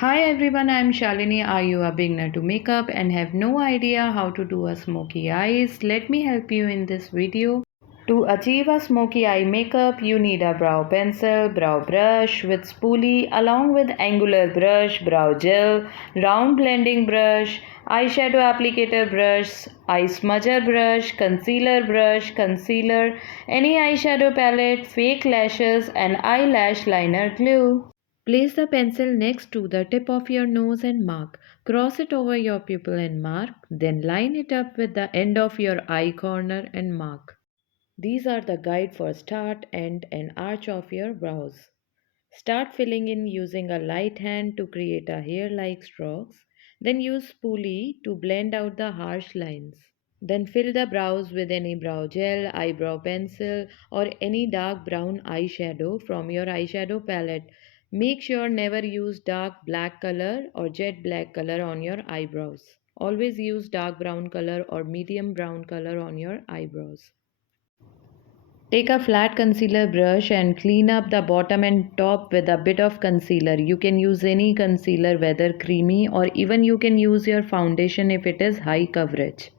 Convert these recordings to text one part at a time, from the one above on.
Hi everyone, I'm Shalinni. Are you a beginner to makeup and have no idea how to do a smoky eyes? Let me help you in this video. To achieve a smoky eye makeup, you need a brow pencil, brow brush with spoolie along with angular brush, brow gel, round blending brush, eyeshadow applicator brush, eye smudger brush, concealer, any eyeshadow palette, fake lashes and eyelash liner glue. Place the pencil next to the tip of your nose and mark. Cross it over your pupil and mark. Then line it up with the end of your eye corner and mark. These are the guide for start, end and arch of your brows. Start filling in using a light hand to create a hair-like strokes. Then use spoolie to blend out the harsh lines. Then fill the brows with any brow gel, eyebrow pencil or any dark brown eyeshadow from your eyeshadow palette. Make sure never use dark black color or jet black color on your eyebrows. Always use dark brown color or medium brown color on your eyebrows. Take a flat concealer brush and clean up the bottom and top with a bit of concealer. You can use any concealer, whether creamy or even you can use your foundation if it is high coverage.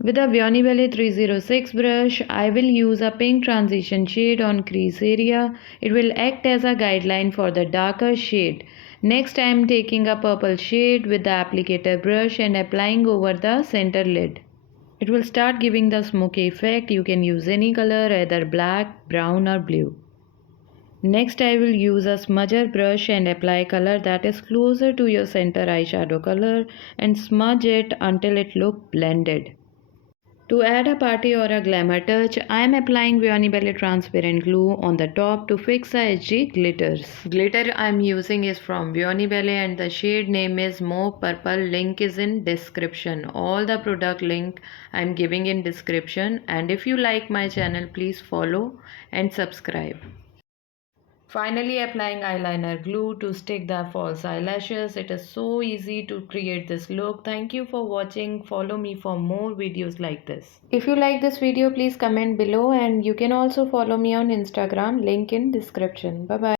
With a Veoni Belle 306 brush, I will use a pink transition shade on crease area. It will act as a guideline for the darker shade. Next I am taking a purple shade with the applicator brush and applying over the center lid. It will start giving the smoky effect. You can use any color, either black, brown or blue. Next I will use a smudger brush and apply color that is closer to your center eyeshadow color and smudge it until it looks blended. To add a party or a glamour touch, I am applying Veoni Belle transparent glue on the top to fix the edgy glitters. Glitter I am using is from Veoni Belle and the shade name is Mauve Purple. Link is in description. All the product link I am giving in description, and if you like my channel, please follow and subscribe. Finally, applying eyeliner glue to stick the false eyelashes. It is so easy to create this look. Thank you for watching. Follow me for more videos like this. If you like this video, please comment below, and you can also follow me on Instagram. Link in description. Bye bye.